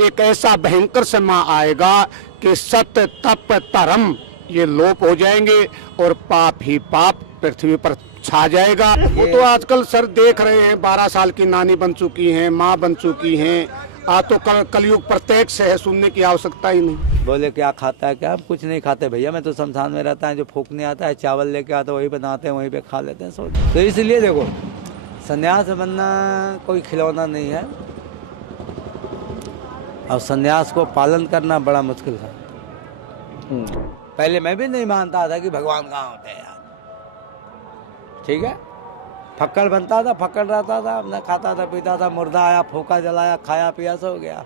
एक ऐसा भयंकर समय आएगा कि सत्य तप धर्म ये लोप हो जाएंगे और पाप ही पाप पृथ्वी पर छा जाएगा। वो तो आजकल सर देख रहे हैं, 12 साल की नानी बन चुकी हैं, माँ बन चुकी हैं। तो कलयुग प्रत्यक्ष है, सुनने की आवश्यकता ही नहीं। बोले क्या खाता है, क्या हम कुछ नहीं खाते भैया, मैं तो शमशान में रहता है, जो फूकने आता है चावल लेके आता है वही बनाते हैं, वहीं पे खा लेते हैं सो। तो इसलिए देखो सन्यास बनना कोई खिलौना नहीं है और सन्यास को पालन करना बड़ा मुश्किल था। पहले मैं भी नहीं मानता था कि भगवान कहाँ होते हैं यार, ठीक है। फक्कड़ बनता था, फक्कड़ रहता था, अपना खाता था पीता था, मुर्दा आया फूका जलाया खाया पिया सो गया,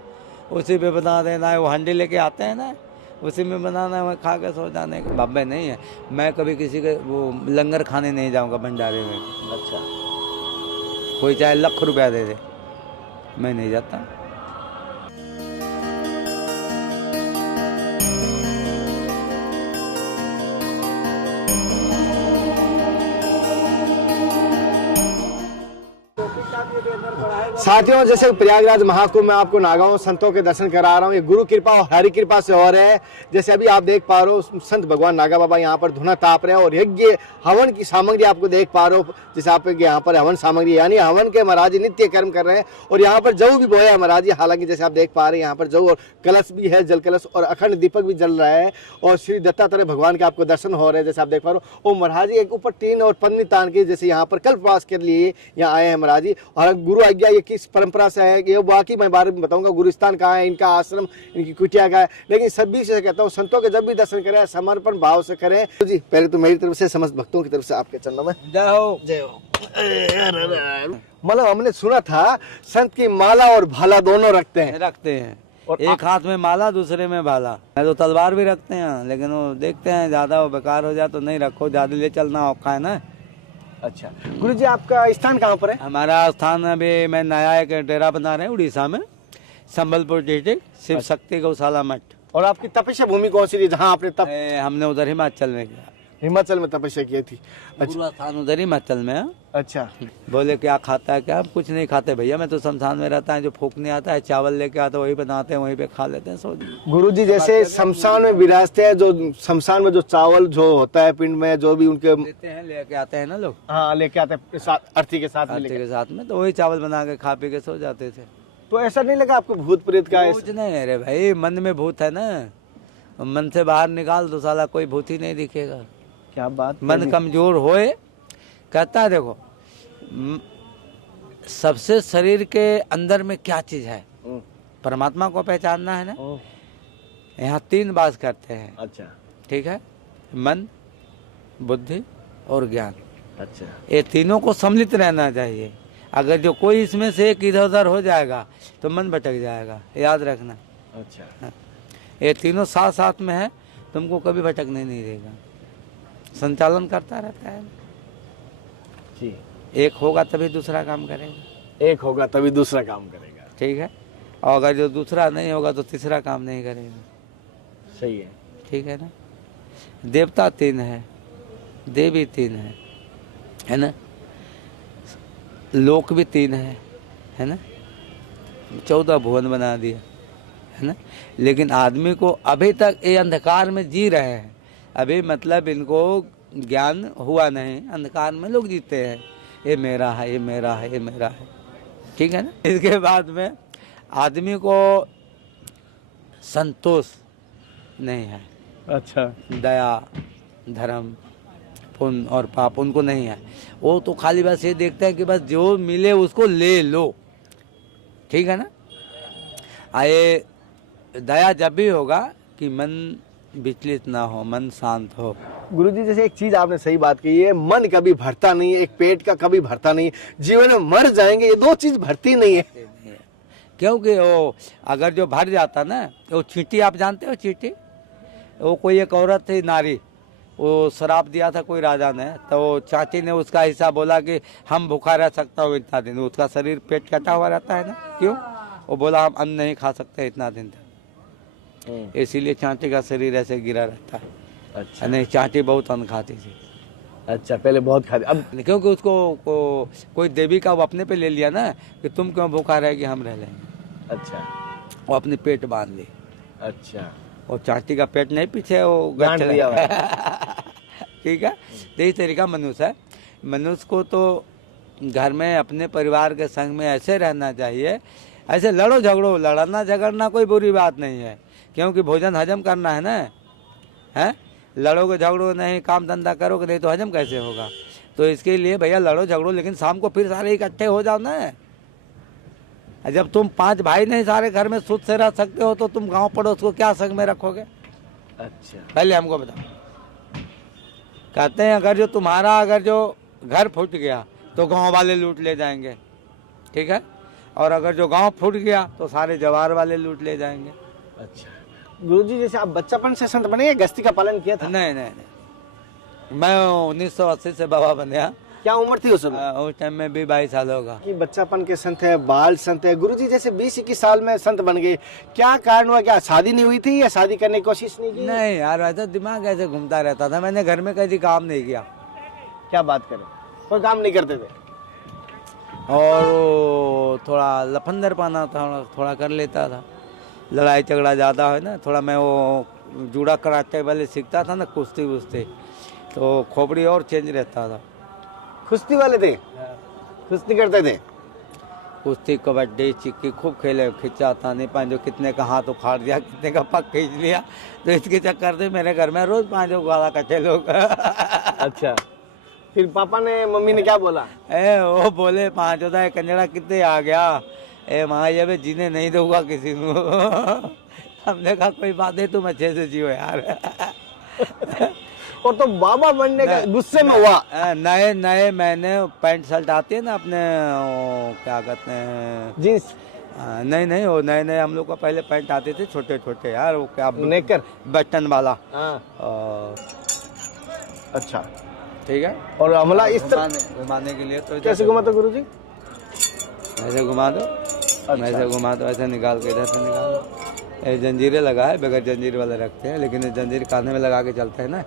उसी पे बना देना है। वो हंडी लेके आते हैं ना, उसी में बनाना है, खा के सो जाने के। बाबे नहीं है, मैं कभी किसी के वो लंगर खाने नहीं जाऊंगा भंडारे में। अच्छा, कोई चाहे लाख रुपया दे दे, मैं नहीं जाता। साथियों, जैसे प्रयागराज महाकुंभ में आपको नागाओं संतों के दर्शन करा रहा हूँ, ये गुरु कृपा और हरि कृपा से हो रहे हैं। जैसे अभी आप देख पा रहे हो, संत भगवान नागा बाबा यहाँ पर धुना ताप रहे हैं और यज्ञ हवन की सामग्री आपको देख पा रहे हो। जैसे आप यहाँ पर हवन सामग्री यानी हवन के महाराज नित्य कर्म कर रहे हैं और यहाँ पर जऊ भी बोया है महाराज जी। हालांकि जैसे आप देख पा रहे हैं यहाँ पर जऊ और कलश भी है, जल कलश और अखंड दीपक भी जल रहा है और श्री दत्तात्रेय भगवान के आपको दर्शन हो रहे हैं। जैसे आप देख पा रहे हो, वो महाराज जी एक ऊपर टीन और पन्नी तान के जैसे यहाँ पर कल्पवास के लिए यहाँ आए हैं महाराज जी। और गुरु आज्ञा ये किस परंपरा से है ये बाकी मैं बारे में बताऊंगा, गुरुस्थान कहाँ है, इनका आश्रम, इनकी कुटिया कहाँ है। लेकिन सभी से कहता हूँ, संतों के जब भी दर्शन करें समर्पण भाव से करें। तो जी पहले तो मेरी तरफ से समस्त भक्तों की तरफ से आपके चरणों में जय हो, जय हो। मतलब हमने सुना था संत की माला और भाला दोनों रखते हैं और एक हाथ में माला दूसरे में भाला। मैं तो तलवार भी रखते हैं, लेकिन वो देखते हैं ज्यादा वो बेकार हो जाए तो नहीं रखो, ज्यादा ले चलना औखा है ना। अच्छा गुरु जी, आपका स्थान कहाँ पर है? हमारा स्थान अभी मैं नया एक डेरा बना रहे हैं उड़ीसा में, संबलपुर डिस्ट्रिक्ट, शिव शक्ति गौशाला मठ। और आपकी तपस्या भूमि कौन सी थी जहाँ आपने हमने उधर हिमाचल में किया, हिमाचल में तपस्या की थी। अच्छा, स्थान उधर हिमाचल में है। अच्छा, बोले क्या खाता है, क्या हम कुछ नहीं खाते भैया, मैं तो शमशान में रहता है, जो फूकने आता है चावल लेके आता है वही बनाते हैं, वहीं पे खा लेते हैं सो। गुरु जी जैसे शमशान में विराजते हैं, जो शमशान में जो चावल जो होता है पिंड में जो भी उनके देते हैं, लेके आते हैं ना लोग। हाँ, लेके आते हैं अर्थी के साथ में तो वही चावल बना के खा पी के सो जाते थे। तो ऐसा नहीं लगा आपको भूत प्रेत का? कुछ नहीं है रे भाई, मन में भूत है ना, मन से बाहर निकाल दो साला कोई भूत ही नहीं दिखेगा। क्या बात, मन कमजोर होए, कहता है देखो सबसे शरीर के अंदर में क्या चीज है, परमात्मा को पहचानना है ना। यहाँ 3 बात करते हैं। अच्छा, ठीक है, मन, बुद्धि और ज्ञान। अच्छा, ये तीनों को सम्मिलित रहना चाहिए। अगर जो कोई इसमें से एक इधर उधर हो जाएगा तो मन भटक जाएगा, याद रखना। अच्छा, ये तीनों साथ साथ में है, तुमको कभी भटकने नहीं देगा, संचालन करता रहता है जी। एक होगा तभी दूसरा काम करेगा, एक होगा तभी दूसरा काम करेगा। ठीक है, और अगर जो दूसरा नहीं होगा तो तीसरा काम नहीं करेगा। सही है, ठीक है ना। देवता 3 है, देवी 3 है ना, लोक भी 3 है ना, 14 भुवन बना दिया है ना। लेकिन आदमी को अभी तक ये अंधकार में जी रहे हैं, अभी मतलब इनको ज्ञान हुआ नहीं, अंधकार में लोग जीते हैं, ये मेरा है, ये मेरा है, ये मेरा है, ठीक है ना। इसके बाद में आदमी को संतोष नहीं है। अच्छा, दया, धर्म, पुण्य और पाप उनको नहीं है। वो तो खाली बस ये देखते हैं कि बस जो मिले उसको ले लो, ठीक है ना। आए दया जब भी होगा कि मन विचलित ना हो, मन शांत हो। गुरुजी जैसे एक चीज आपने सही बात कही है, मन कभी भरता नहीं है, एक पेट का कभी भरता नहीं, जीवन में मर जाएंगे ये 2 चीज भरती नहीं है। क्योंकि वो अगर जो भर जाता ना, वो चींटी, आप जानते हो चींटी, वो कोई एक औरत थी नारी, वो शराब दिया था कोई राजा ने, तो चाची ने उसका हिस्सा बोला कि हम भूखा रह सकता हूँ इतना दिन, उसका शरीर पेट कटा हुआ रहता है ना, क्यों, वो बोला हम अन्न नहीं खा सकते इतना दिन तक, इसीलिए चांटी का शरीर ऐसे गिरा रहता है। अच्छा, नहीं, चांटी बहुत अन्न खाती थी। अच्छा, पहले बहुत खाती, अब क्योंकि उसको कोई देवी का वो अपने पे ले लिया ना कि तुम क्यों भूखा रहेगी, हम रह लेंगे। अच्छा, वो अपनी पेट बांध ली। अच्छा, वो चांटी का पेट नहीं पीछे वो गांठ लिया हुआ ठीक है। तो इस तरीका मनुष्य है। मनुष्य को तो घर में अपने परिवार के संग में ऐसे रहना चाहिए। ऐसे लड़ो झगड़ो, लड़ना झगड़ना कोई बुरी बात नहीं है, क्योंकि भोजन हजम करना है ना, है। लड़ोगे झगड़ो नहीं, काम धंधा करोगे नहीं तो हजम कैसे होगा। तो इसके लिए भैया लड़ो झगड़ो, लेकिन शाम को फिर सारे इकट्ठे हो जाओ ना। जब तुम 5 भाई नहीं सारे घर में सुध से रह सकते हो तो तुम गांव पड़ोस को क्या संग में रखोगे। अच्छा, पहले हमको बताओ। कहते हैं अगर जो तुम्हारा अगर जो घर फूट गया तो गांव वाले लूट ले जाएंगे, ठीक है। और अगर जो गांव फूट गया तो सारे जवार वाले लूट ले जाएंगे। अच्छा। गुरुजी जैसे आप बच्चापन से संत बने या गृहस्थी का पालन किया था? नहीं नहीं नहीं, मैं 1980 से बाबा बनिया। क्या उम्र थी उस समय? उस टाइम में भी 22 साल होगा। कि बच्चापन के संत है, बाल संत है। गुरुजी जैसे 20-21 साल में संत बन गए, क्या कारण हुआ? क्या शादी नहीं हुई थी या शादी करने की कोशिश नहीं की? नहीं यार, वैसा दिमाग ऐसे घूमता रहता था। मैंने घर में कभी काम नहीं किया। क्या बात करें, कोई काम नहीं करते थे? और थोड़ा लफंदर पाना था, थोड़ा कर लेता था। लड़ाई झगड़ा ज़्यादा है ना, थोड़ा मैं वो जूड़ा कराटे वाले सीखता था ना, कुश्ती वुश्ती, तो खोपड़ी और चेंज रहता था। कुश्ती वाले थे? कुश्ती करते थे? कुश्ती, कबड्डी, चिक्की खूब खेले। खिंचा था नहीं पाँचों, कितने का हाथ उखाड़ दिया, कितने का पग खींच लिया। तो इसके चक्कर से मेरे घर में रोज 5 गाला कटे लोग। अच्छा, फिर पापा ने मम्मी ने क्या बोला? वो बोले 5 होता है कंजड़ा कितने आ गया, माँ ये जीने नहीं दूंगा किसी को। हमने कहा कोई बात नहीं, तुम अच्छे से जियो यार। और तो बाबा बनने का गुस्से में हुआ? नए नए मैंने पैंट शर्ट आती है ना अपने, क्या कहते हैं, जींस? नहीं नहीं, वो नए नए हम लोग को पहले पैंट आते थे छोटे छोटे यार, वो क्या नेकर बटन वाला। अच्छा, ठीक है। और हमला इस तरह घुमाने के लिए तो कैसे घुमाते गुरुजी? ऐसे घुमा दो, ऐसे घुमा दो, ऐसे निकाल के इधर से निकाल दो। ये जंजीरें लगा है, बगैर जंजीर वाले रखते हैं, लेकिन ये जंजीर कान में लगा के चलते हैं ना,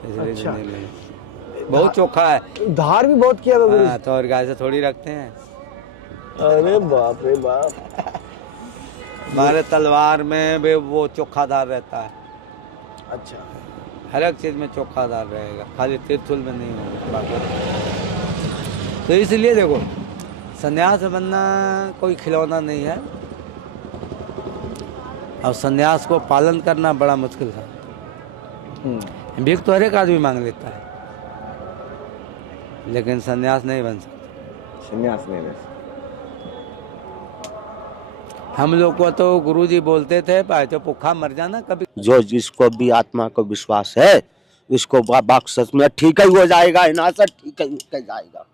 इसलिए अच्छा। बहुत चोखा है। धार भी बहुत किया गुरुजी? हाँ, तो और गाय से थोड़ी रखते हैं। अरे बाप रे बाप। हमारे तलवार में भी वो चोखा धार रहता है। अच्छा, हर एक चीज में चोखा दार रहेगा, खाली त्रिशूल में नहीं होगा। तो इसलिए देखो, सन्यास बनना कोई खिलौना नहीं है, और सन्यास को पालन करना बड़ा मुश्किल था। भीख तो हर एक आदमी मांग लेता है, लेकिन सन्यास नहीं बन सकता। सन्यास नहीं बन सकता। हम लोग को तो गुरुजी बोलते थे, भाई तो भूखा मर जाना कभी। जो जिसको भी आत्मा को विश्वास है, इसको बाक्सस में ठीक ही हो जाएगा, हिनासा ठीक ही हो जाएगा।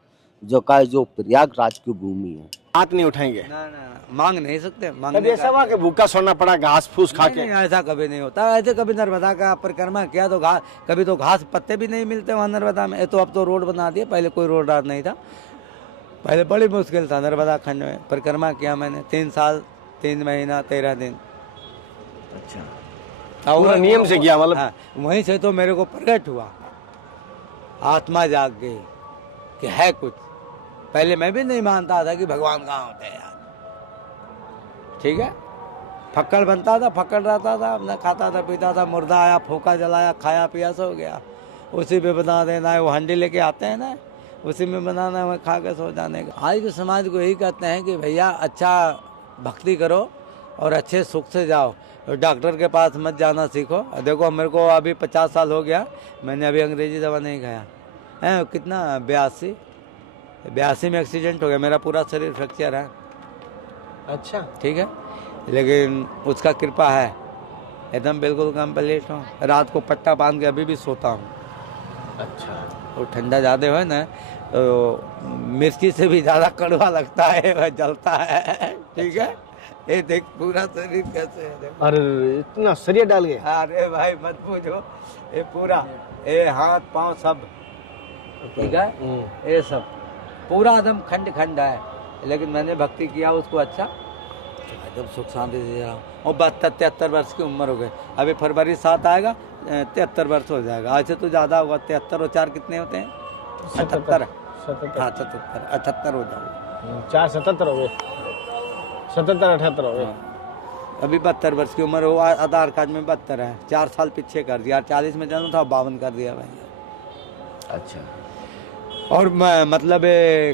जो का जो प्रयागराज की भूमि है, हाथ नहीं उठाएंगे? ना ना, मांग नहीं सकते। कभी ऐसा हुआ कि भूखा सोना पड़ा घास फूस खा के? नहीं, ऐसा कभी नहीं होता। ऐसे कभी नर्मदा का परिक्रमा किया तो घास, कभी तो घास पत्ते भी नहीं मिलते वहाँ नर्मदा में। तो अब तो रोड बना दिए, पहले कोई रोड नहीं था, पहले बड़ी मुश्किल था। नर्मदा खंड में परिक्रमा किया मैंने 3 साल 3 महीना 13 दिन। अच्छा, पूरा नियम से किया मतलब? हाँ, वहीं से तो मेरे को प्रकट हुआ, आत्मा जाग गई कि है कुछ। पहले मैं भी नहीं मानता था कि भगवान कहाँ होते हैं यार, ठीक है। फक्कड़ बनता था, फक्कड़ रहता था, अपना खाता था पीता था, मुर्दा आया फूका जलाया, खाया पिया सो गया, उसी पे बना देना है। वो हंडी लेके आते हैं ना, उसी में बनाना है, खा के सो जाने का। आज के समाज को यही कहते हैं कि भैया अच्छा भक्ति करो और अच्छे सुख से जाओ, और डॉक्टर के पास मत जाना सीखो। देखो मेरे को अभी 50 साल हो गया, मैंने अभी अंग्रेजी दवा नहीं खाया है। कितना 82 में एक्सीडेंट हो गया, मेरा पूरा शरीर फ्रैक्चर है। अच्छा, ठीक है, लेकिन उसका कृपा है, एकदम बिल्कुल कंप्लीट हूँ। रात को पट्टा बांध के अभी भी सोता हूँ। अच्छा, और ठंडा ज़्यादा है ना, तो मिर्ची से भी ज़्यादा कड़वा लगता है, वह जलता है। ठीक है, ये देख पूरा शरीर कैसे है, देखो। अरे इतना शरीर डाल गए? अरे भाई मत पूछो, ये पूरा, ये हाथ पाँव सब, ठीक है, ये सब पूरा एकदम खंड खंड है। लेकिन मैंने भक्ति किया उसको, अच्छा एकदम सुख शांति से रहा हूँ। और 72-73 वर्ष की उम्र हो गई, अभी फरवरी 7 आएगा 73 वर्ष हो जाएगा। आज से तो ज़्यादा होगा, 73 और 4 कितने होते हैं? 78। हाँ 78 हो जाएगा। 4 77 हो गए, 77 78 हो गए। अभी 72 वर्ष की उम्र हो, आधार कार्ड में 72 है, 4 साल पीछे कर दिया। 40 में जन्म था, 52 कर दिया भाई। अच्छा, और मतलब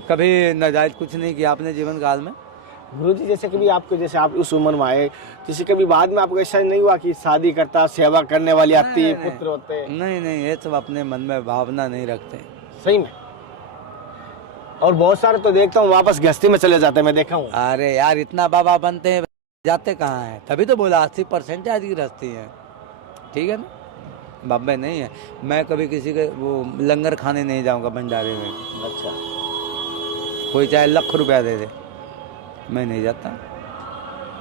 कभी नाजायज कुछ नहीं किया आपने जीवन काल में? गुरु जी जैसे कभी आपको, जैसे आप उस उम्र में आए, जैसे कभी बाद में आपको ऐसा नहीं हुआ कि शादी करता, सेवा करने वाली आती है, पुत्र होते? नहीं नहीं, ये सब अपने मन में भावना नहीं रखते। सही में? और बहुत सारे तो देखता हूँ वापस गृहस्थी में चले जाते हैं, मैं देखा हूँ। अरे यार, इतना बाबा बनते हैं, जाते कहाँ हैं? तभी तो बोला 80% आज की गृहस्थी है, ठीक है ना? बाबे नहीं है। मैं कभी किसी के वो लंगर खाने नहीं जाऊंगा भंडारे में। अच्छा, कोई चाहे लाख रुपया दे दे, मैं नहीं जाता।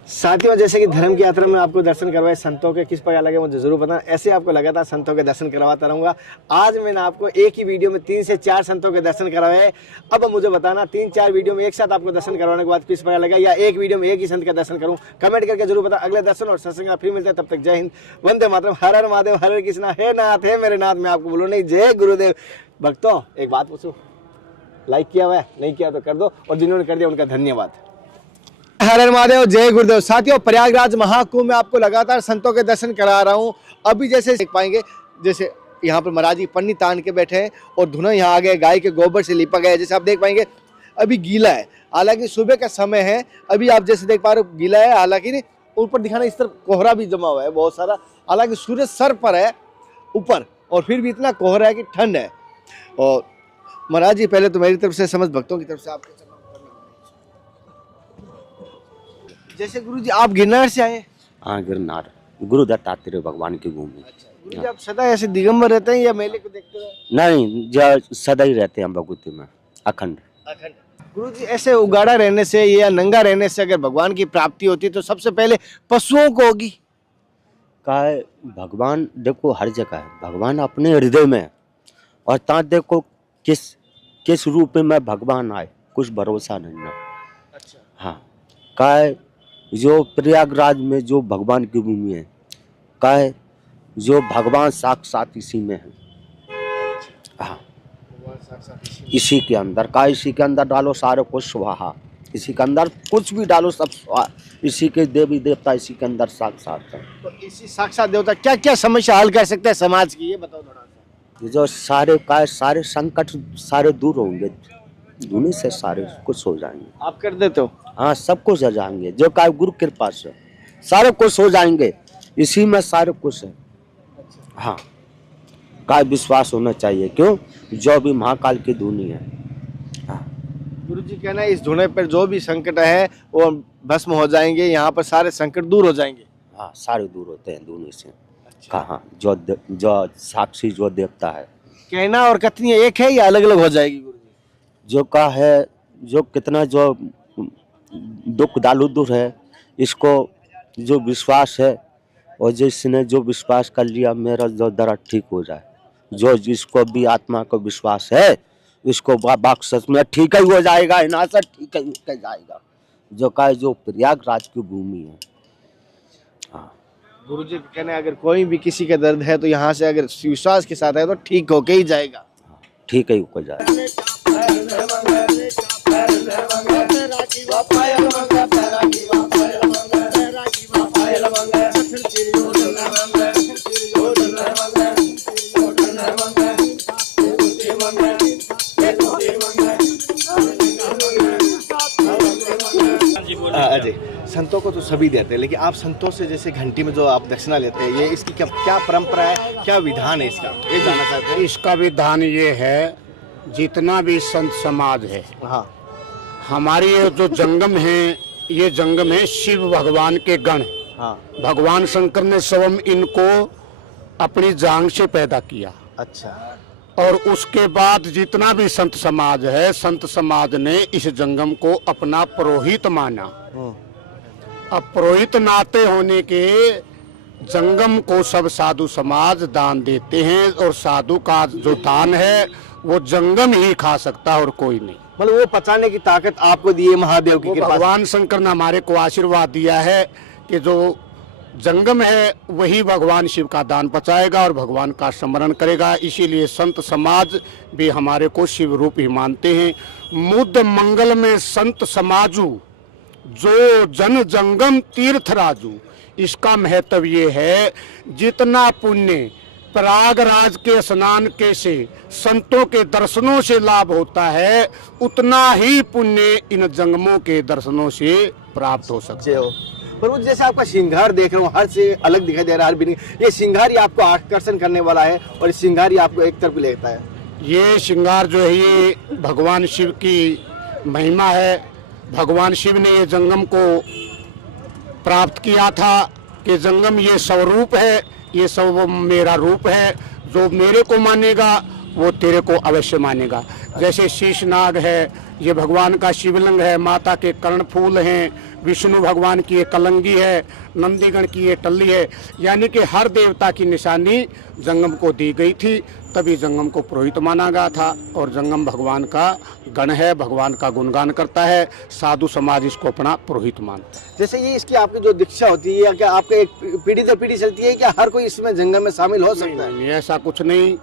साथियों, जैसे कि धर्म की यात्रा में आपको दर्शन करवाए संतों के, किस प्रकार लगे मुझे जरूर बताना। ऐसे आपको लगातार संतों के दर्शन करवाता रहूंगा। आज मैंने आपको एक ही वीडियो में 3 से 4 संतों के दर्शन करवाए। अब मुझे बताना 3-4 वीडियो में एक साथ आपको दर्शन करवाने के बाद किस प्रकार लगा, या एक वीडियो में एक ही संत का दर्शन करूं? कमेंट करके जरूर बता। अगले दर्शन और सत्संग फिर मिलते हैं, तब तक जय हिंद, वंदे मातरम, हर हर महादेव, हर हर कृष्णा, हे नाथ, हे मेरे नाथ। मैं आपको बोलूँ नहीं, जय गुरुदेव। भक्तों, एक बात पूछूं, लाइक किया हुआ है? नहीं किया तो कर दो, और जिन्होंने कर दिया उनका धन्यवाद। हर हर महादेव, जय गुरुदेव। साथियों, प्रयागराज महाकुंभ में आपको लगातार संतों के दर्शन करा रहा हूं। अभी जैसे देख पाएंगे, जैसे यहाँ पर महाराज जी पन्नी तान के बैठे हैं और धुना यहाँ आ गए, गाय के गोबर से लिपा गया है। जैसे आप देख पाएंगे अभी गीला है, हालांकि सुबह का समय है। अभी आप जैसे देख पा रहे हो गीला है, हालांकि ऊपर दिखाना इस तरफ कोहरा भी जमा हुआ है बहुत सारा। हालांकि सूरज सर पर है ऊपर, और फिर भी इतना कोहरा है कि ठंड है। और महाराज जी, पहले तो मेरी तरफ से, समझ भक्तों की तरफ से आपको जैसे गुरु जी आप गिरनार से आए? हाँ, गिरनार, गुरु दत्तात्रेय भगवान की भूमि। गुरु जी आप सदा ऐसे दिगंबर रहते हैं या मेले को देखते हुए? नहीं, जो सदा ही रहते हैं भगवती में, अखंड। गुरु जी, ऐसे उगाड़ा रहने से या नंगा रहने से अगर भगवान की प्राप्ति होती तो सबसे पहले पशुओं को होगी? का भगवान देखो हर जगह है, भगवान अपने हृदय में है। और ता देखो किस रूप में भगवान आए, कुछ भरोसा नहीं ना। अच्छा, हाँ, का जो प्रयागराज में जो भगवान की भूमि है, का जो भगवान साक्षात इसी में है। हाँ, इसी के अंदर का, इसी के अंदर डालो सारे कुछ स्वाहा, इसी के अंदर कुछ भी डालो सब स्वाहा। इसी के देवी देवता इसी के अंदर साक्षात है। तो इसी साक्षात देवता क्या क्या समस्या हल कर सकते हैं समाज की, ये बताओ थोड़ा सा। ये जो सारे संकट सारे दूर होंगे, उन्हीं से सारे कुछ हो जाएंगे। आप कर देते हो? हाँ, सब कुछ हो जाएंगे, जो का गुरु कृपा से सारे कुछ हो जाएंगे, इसी में सारे कुछ है। हाँ, का विश्वास होना चाहिए, क्यों? जो भी महाकाल की धुनी है। हाँ, गुरु जी कहना है इस धुने पर जो भी संकट है वो भस्म हो जाएंगे, यहाँ पर सारे संकट दूर हो जाएंगे। हाँ, सारे दूर होते हैं धुनी से। कहाँ जो साक्षी जो देवता है। कहना और कथनी एक है या अलग अलग हो जाएगी गुरु जी? जो का है, जो कितना जो दुख दालू दूर है, इसको जो विश्वास है, और जिसने जो विश्वास कर लिया, मेरा जो दर्द ठीक हो जाए, जो जिसको भी आत्मा को विश्वास है, इसको बाक्सस में ठीक ही हो जाएगा, इनासर ठीक ही हो जाएगा। जो का जो प्रयागराज की भूमि है। हाँ, गुरु जी कहना है अगर कोई भी किसी का दर्द है तो यहाँ से अगर विश्वास के साथ है तो ठीक होके ही जाएगा। ठीक ही हो जाएगा। अजय, संतों को तो सभी देते हैं, लेकिन आप संतों से जैसे घंटी में जो आप दक्षिणा लेते हैं, ये इसकी क्या परंपरा है, क्या विधान है इसका, ये जानना चाहते हैं। इसका विधान ये है, जितना भी संत समाज है, हाँ, हमारी ये जो जंगम है, ये जंगम है शिव भगवान के गण। हाँ, भगवान शंकर ने स्वयं इनको अपनी जांग से पैदा किया। अच्छा, और उसके बाद जितना भी संत समाज है, संत समाज ने इस जंगम को अपना पुरोहित माना। अब पुरोहित नाते होने के जंगम को सब साधु समाज दान देते हैं, और साधु का जो दान है वो जंगम ही खा सकता है और कोई नहीं। मतलब वो पचाने की ताकत आपको दी है महादेव की कृपा से। भगवान शंकर ने हमारे को आशीर्वाद दिया है कि जो जंगम है वही भगवान शिव का दान पचाएगा और भगवान का स्मरण करेगा। इसीलिए संत समाज भी हमारे को शिव रूप ही मानते हैं। मुद मंगल में संत समाजू, जो जन जंगम तीर्थ राजू। इसका महत्व ये है, जितना पुण्य प्रयागराज के स्नान के से संतों के दर्शनों से लाभ होता है, उतना ही पुण्य इन जंगमों के दर्शनों से प्राप्त हो सकता है। प्रभु जैसे आपका श्रृंगार देख रहा हूँ, हर से अलग दिखाई दे रहा है, हर बिल्डिंग ये श्रृंगार ही आपको आकर्षण करने वाला है और श्रृंगार ही आपको एक तरफ लेता है। ये श्रृंगार जो है ये भगवान शिव की महिमा है। भगवान शिव ने ये जंगम को प्राप्त किया था कि जंगम ये स्वरूप है, ये सब मेरा रूप है, जो मेरे को मानेगा वो तेरे को अवश्य मानेगा। जैसे शीशनाग है, ये भगवान का शिवलिंग है, माता के कर्णफूल हैं, विष्णु भगवान की ये कलंगी है, नंदीगण की ये टल्ली है, यानी कि हर देवता की निशानी जंगम को दी गई थी, तभी जंगम को पुरोहित माना गया था। और जंगम भगवान का गण है, भगवान का गुणगान करता है, साधु समाज इसको अपना पुरोहित मानता है। जैसे ये इसकी आपकी जो दीक्षा होती है, क्या आपके एक पीढ़ी दर पीढ़ी चलती है, क्या हर कोई इसमें जंगम में शामिल हो सकता है? नहीं, ऐसा कुछ नहीं,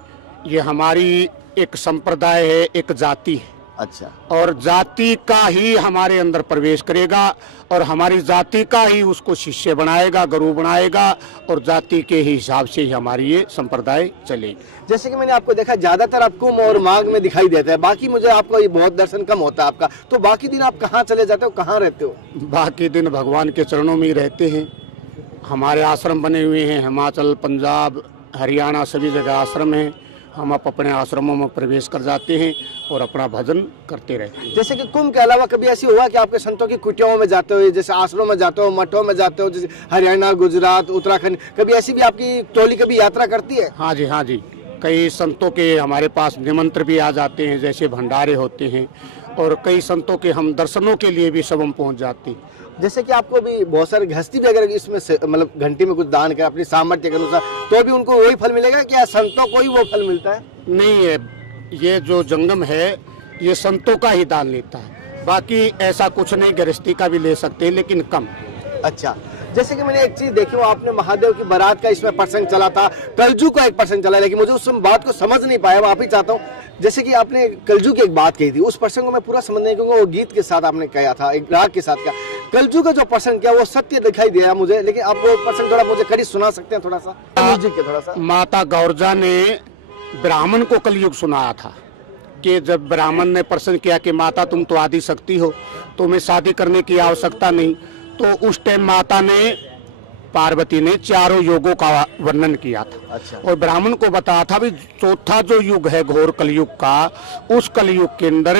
ये हमारी एक संप्रदाय है, एक जाति है। अच्छा। और जाति का ही हमारे अंदर प्रवेश करेगा और हमारी जाति का ही उसको शिष्य बनाएगा, गुरु बनाएगा, और जाति के ही हिसाब से ही हमारी ये संप्रदाय चलेगी। जैसे कि मैंने आपको देखा ज्यादातर आप कुंभ और माघ में दिखाई देता है, बाकी मुझे आपको ये बहुत दर्शन कम होता है आपका, तो बाकी दिन आप कहाँ चले जाते हो, कहाँ रहते हो? बाकी दिन भगवान के चरणों में ही रहते हैं। हमारे आश्रम बने हुए हैं, हिमाचल, पंजाब, हरियाणा सभी जगह आश्रम हैं। हम अपने आश्रमों में प्रवेश कर जाते हैं और अपना भजन करते रहते हैं। जैसे कि कुंभ के अलावा कभी ऐसी हुआ कि आपके संतों की कुटियाओं में जाते हो, जैसे आश्रमों में जाते हो, मठों में जाते हो, जैसे हरियाणा, गुजरात, उत्तराखंड, कभी ऐसी भी आपकी टोली कभी यात्रा करती है? हाँ जी, हाँ जी, कई संतों के हमारे पास निमंत्रण भी आ जाते हैं, जैसे भंडारे होते हैं, और कई संतों के हम दर्शनों के लिए भी सब हम पहुँच जाते हैं। जैसे कि आपको भी बहुत सारे गृहस्थी भी अगर इसमें मतलब घंटी में कुछ दान कर अपनी सामर्थ्य के अनुसार, तो भी उनको वही फल मिलेगा, क्या संतों को ही वो फल मिलता है? नहीं है, ये जो जंगम है ये संतों का ही दान लेता है, बाकी ऐसा कुछ नहीं, गृहस्थी का भी ले सकते हैं लेकिन कम। अच्छा। जैसे कि मैंने एक चीज देखी, वो आपने महादेव की बारात का इसमें प्रसंग चला था, कलजू का एक प्रसंग चला, लेकिन मुझे उस बात को समझ नहीं पाया, मैं आप ही चाहता हूँ। जैसे कि आपने कलजू की एक बात कही थी, उस प्रसंग को मैं पूरा समझ नहीं, क्योंकि वो गीत के साथ आपने कहा था, एक राग के साथ का कलजू का जो प्रसंग किया वो सत्य दिखाई दिया मुझे, लेकिन आप वो प्रसंग थोड़ा मुझे कड़ी सुना सकते हैं थोड़ा सा? म्यूजिक के थोड़ा सा। माता गौरजा ने ब्राह्मण को कलयुग सुनाया था कि जब ब्राह्मण ने प्रश्न किया कि माता तुम तो आदि शक्ति हो, तुम्हें शादी करने की आवश्यकता नहीं, तो उस टाइम माता ने, पार्वती ने चारों योगों का वर्णन किया था। अच्छा। और ब्राह्मण को बताया था भी चौथा जो युग है घोर कलयुग का, उस कलयुग के अंदर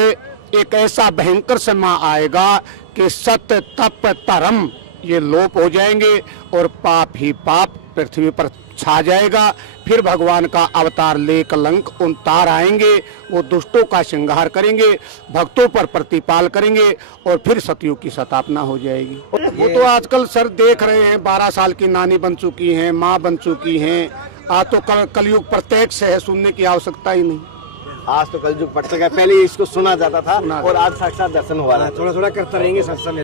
एक ऐसा भयंकर समय आएगा कि सत्य तप धर्म ये लोप हो जाएंगे और पाप ही पाप पृथ्वी पर छा जाएगा। फिर भगवान का अवतार ले कलंक उतार आएंगे, वो दुष्टों का श्रृंगार करेंगे, भक्तों पर प्रतिपाल करेंगे और फिर सतयुग की स्थापना हो जाएगी। वो तो आजकल सर देख रहे हैं, 12 साल की नानी बन चुकी हैं, माँ बन चुकी हैं। आज तो कलयुग प्रत्यक्ष है, सुनने की आवश्यकता ही नहीं। आज तो कलयुग प्रत्यक्ष है, पहले इसको सुना जाता था और आज साक्षात दर्शन हुआ। थोड़ा थोड़ा करता रहेंगे सत्संग।